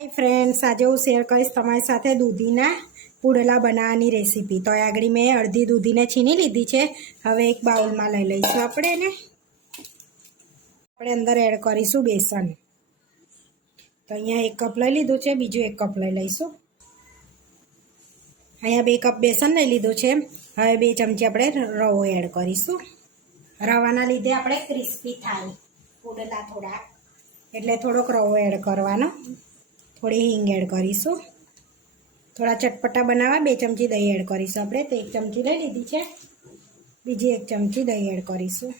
Hi friends, आज हूँ शेर करीश तमारी साथे दूधीना पुडेला बनाववानी रेसिपी। तो आगळ मैं अर्धी दूधीने छीनी लीधी है। हवे एक बाउल में लई लईशुं आपणे ने अंदर एड करीशुं बेसन। तो अहींया 1 कप लई लीधुं छे, बीजो 1 कप लई लईशुं। अहींया 2 कप बेसन लई लीधुं छे। हवे 2 चमची आपणे रवो एड करीशुं। रवाना लीधे आपणे क्रिस्पी थाय पुडेला थोड़ा, एटले थोड़ोक रवो एड करवानो। थोड़ी हींग एड करीशुं। थोड़ा चटपटा बनावा 2 चमची दही एड करीशुं आपणे। तो 1 चमची लई लीधी छे, बीजी 1 चमची दही एड करीशुं।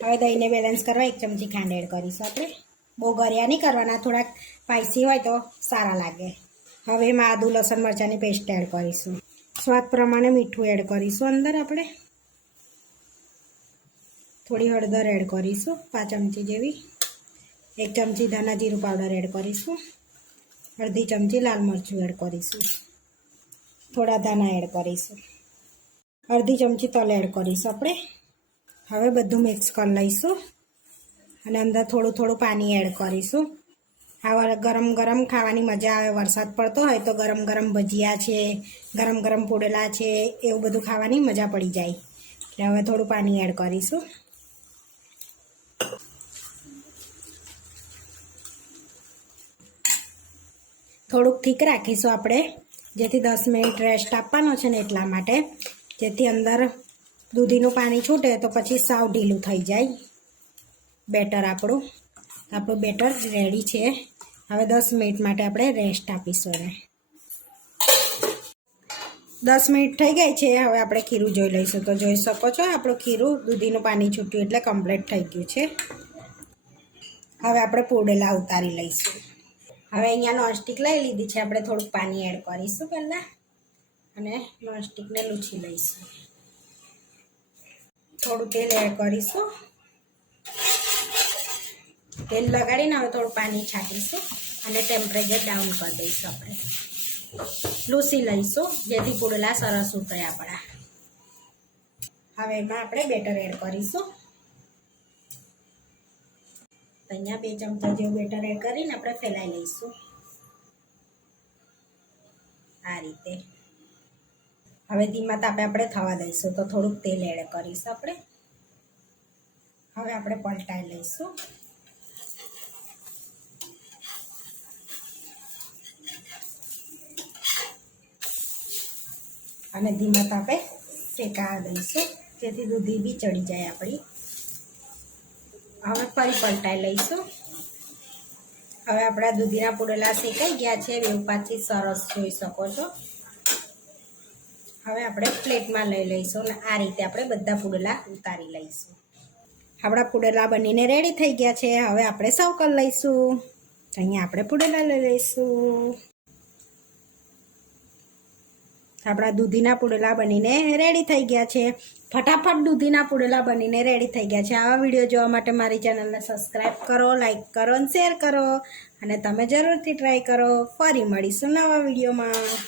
हवे दहीने बेलेन्स करवा 1 चमची खांड एड करीशुं आपणे। बहु गर्या नहीं करवाना, थोड़ा स्पाइसी होय तो सारा लागे। हवे एमां आदू लसण मरचानी पेस्ट एड करीशुं। स्वाद प्रमाणे मीठुं एड करीशुं अंदर आपणे। थोड़ी हळदर एड करीशुं 5 चमची जेवी। 1 चमची धाना जीरुं पाउडर एड करीशुं। अर्धी चमची लाल मरचुं एड करीशुं। थोड़ा धाना एड करीशुं। अर्धी चमची तल एड करीशुं आपणे। हवे बधुं मिक्स कर लईशुं अने अंदर थोड़ुं थोड़ुं पानी एड करीशुं। आवा गरम गरम खावानी मजा आवे। वरसाद पड़तो होय तो गरम गरम भजिया छे, गरम गरम पुडेला छे, एवुं बधुं खावानी मजा पड़ी जाय। એટલે હવે થોડું પાણી એડ કરીશું। થોડુંક ઠીક રાખીશું આપણે, જેથી 10 મિનિટ રેસ્ટ આપવાનો છે ને, એટલા માટે, જેથી અંદર દૂધીનું પાણી છૂટે તો પછી સાવ ઢીલું થઈ જાય બેટર આપણું। આપણું બેટર રેડી છે। હવે 10 મિનિટ માટે આપણે રેસ્ટ આપીશું એને। 10 મિનિટ થઈ ગઈ છે। હવે આપણે ખીરું જોઈ લઈશું। તો જોઈ શકો છો આપણું ખીરું દૂધીનું પાણી છૂટ્યું એટલે કમ્પ્લીટ થઈ ગયું છે। હવે આપણે પુડેલા ઉતારી લઈશું। હવે અહીંયા નોનસ્ટિક લઈ લીધી છે આપણે। થોડુંક પાણી એડ કરીશું પહેલાં અને નોનસ્ટિકને લૂછી લઈશું। થોડું તેલ એડ કરીશું। તેલ લગાડીને હવે થોડું પાણી છાંટીશું અને ટેમ્પરેચર ડાઉન કરી દઈશું આપણે। લૂસી લઈશું જેથી પુડેલા સરસ ઉતરે આપણા। હવે એમાં આપણે બેટર એડ કરીશું। અહીંયા 2 ચમચા જેવું બેટર એડ કરીને આપણે ફેલાઈ લઈશું આ રીતે। હવે ધીમા તાપે આપણે થવા દઈશું। તો થોડુંક તેલ એડ કરીશું આપણે। હવે આપણે પલટાઈ લઈશું। અને ધીમા તાપે શેકાવા દઈશું જેથી દૂધી બી ચડી જાય આપણી। હવે ફરી પલટાઈ લઈશું। હવે આપણા દૂધીના પુડેલા શેકાઈ ગયા છે। બેઉ પાછી સરસ જોઈ શકો છો। હવે આપણે પ્લેટમાં લઈ લઈશું અને આ રીતે આપણે બધા પુડેલા ઉતારી લઈશું। આપણા પુડેલા બનીને રેડી થઈ ગયા છે। હવે આપણે સર્વ કરી લઈશું। અહીંયા આપણે પુડેલા લઈ લઈશું। આપણા દૂધીના પુડેલા બનીને રેડી થઈ ગયા છે। ફટાફટ દૂધીના પુડેલા બનીને રેડી થઈ ગયા છે। આવા વિડીયો જોવા માટે મારી ચેનલને સબસ્ક્રાઈબ કરો, લાઈક કરો અને શેર કરો, અને તમે જરૂરથી ટ્રાય કરો। ફરી મળીશું નવા વિડીયોમાં।